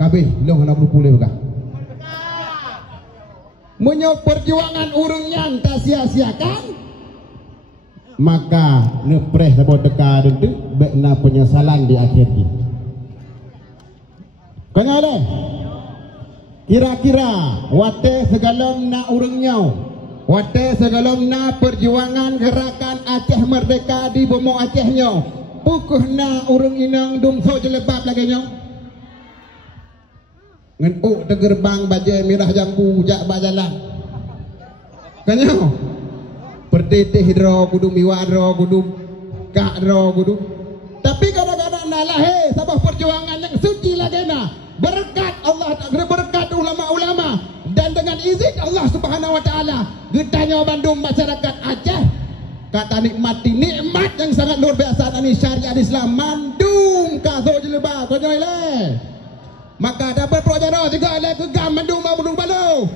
kabeh long 60 bekah. Menyo perjuangan urang yang tak sia-siakan, maka nepreh sabot teka itu bekna penyesalan di akhir ini. Kena deh. Kira-kira wate segalong na urangnya, wate segalong na perjuangan gerakan Aceh Merdeka di Bomo Acehnya, pukuh na urang inang dumso jelebab lagi nya. Ngen tegerbang bajai mirah jambu jak bajalan. Kanyo perdeteh ro kudu miwad ro kudu kak ro kudu. Tapi kadang-kadang nalah sabah perjuangan yang suci lagi na. Berkat Allah, berkat ulama-ulama dan dengan izin Allah Subhanahu wa taala, getanya Bandung masyarakat Aceh kata nikmati nikmat yang sangat luar biasa ini syariat Islam mandung kaso jeleba konyoy le. Maka dapat pelajaran juga le kegam mandung mandung balu.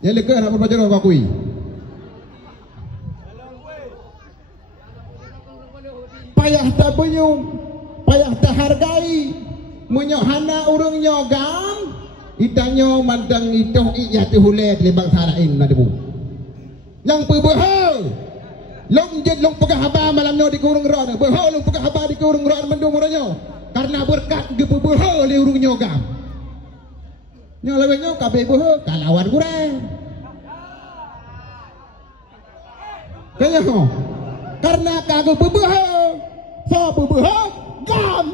Ya le ke dapat pelajaran bakui. Payah tak benyung, payah tak hargai, menyohana urung nyogam, itanyo mandang itu ijati hulet lebang sarain nadibu. Yang pebeho, long jet long pegah haba malamnya di kurung ron, beho long pegah haba di kurung ron mandung muranyo. Karena berkat ge pebeho le urung nyogam. Nyo lewenyo kabeh beho kalawan kurang. Kanyo karena kagak pebeho, so pebeho gam,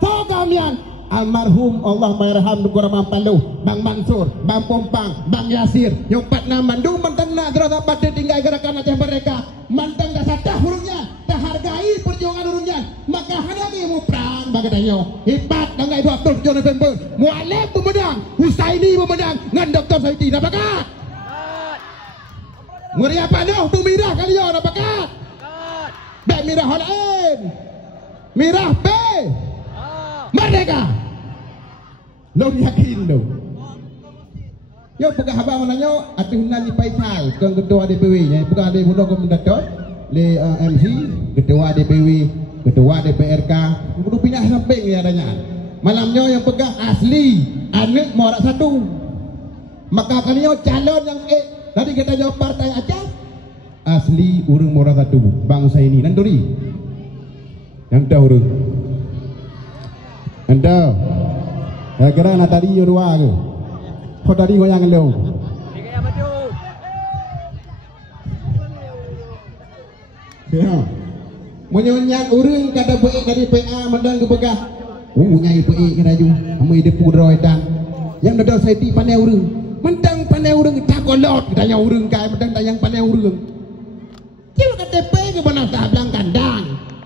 so gamian. Almarhum Allah mayarham dukura mampalu, Bang Mansur, Bang Pompang, Bang Yasir, nyompat na mandung mantan na terasa pada tinggal gerakan Aceh Merdeka, mantan dah satah hurungnya, dah hargai perjuangan hurungnya, maka hadami mu perang bagatanya, hebat dengan Ibu Abdul John November, Muallim pemedang, Husaini pemedang, ngan Dr. Saiti, dah bakat. Muria Panoh, Bumirah kalian, dah bakat. Bek Mirah Holain, Mirah B, Merdeka. Lo yakin lo. Yo pegah abang menanyo atuh nani paisal ke ketua DPW nya bukan ada bunuh komendator le MC ketua DPW ketua DPRK kudu pindah samping ya adanya. Malamnya yang pegang asli anak morak satu. Maka kalian calon yang tadi kita jawab partai Aceh asli urang morak satu bangsa ini nanduri. Yang dah urang. Anda kira nak tadi dua ke? Kau tadi goyang lo. Ya. Menyonyak urang kata PE dari PA mendang ke begah. Nyai PE kena ju. Amai depu droi dan. Yang dodol saiti pandai urang. Mendang pandai urang takolot katanya urang kai mendang tayang pandai urang. Kira kata PE ke mana tak belang